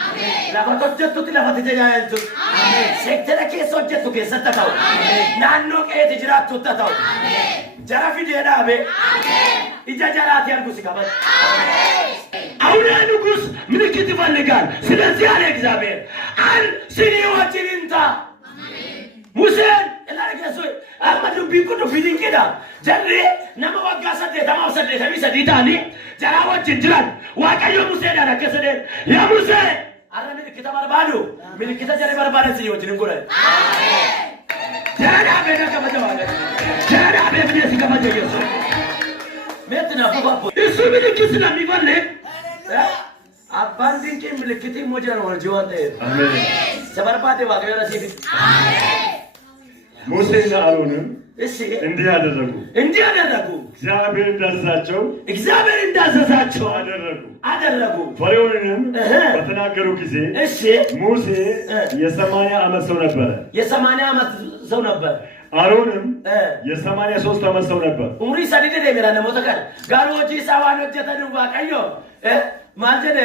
Lafa hojjettutti lafa tajaajiltu. Seektara keessa hojjettu keessatti ta'u. Naannoo qe'ee jiraattu ta'u. Jara fidee dhaabe. Ija jaraati argusi qabate. አሁን ንጉስ ምልክት ይፈልጋል ስለዚህ አለ እግዚአብሔር አን ሲኒዎችን እንታ ሙሴን እላገሱ አመዱ ቢቁዱ ቢድንቂዳ ጀሪ ነመ ወጋሰደ ተማውሰደ ተሚሰዲታኒ ጀራዎች እንጅራል ዋቀዮ ሙሴ ዳረከሰደ ያ ሙሴ አረ ምልክት ባርባዱ ምልክት ጀሪ ባርባደ ሲኒዎችን እንጎረ አሜን ጀራ በነ ከመተባለ ጀራ በነ ሲከመጀየሱ ሜትና ባባፖ እሱ ምልክት ስለሚፈልግ አባንዲን ቄም ምልክት ሞጀራ ነው ጆንተ አሜን ሰበርባቴ ዋገራ ሲፊ አሜን ሙሴና አሮንም እሺ እንዲህ አደረጉ እግዚአብሔር እንዳዘዛቸው አደረጉ ፈርዖንንም በተናገሩ ጊዜ እሺ ሙሴ የ80 ዓመት ሰው ነበር አሮንም የ83 ዓመት ሰው ነበር ኡምሪ ሰዲደ ደሚራ ነሞተከር ጋሮጂ ሳዋን ወጀተን ዋቀዮ ማንጀደ